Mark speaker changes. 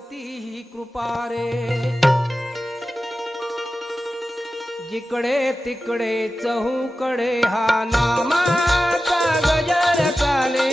Speaker 1: करती ही कृपा रे. जिकडे तिकडे चहूकडे हा नामाचा गजर चाले.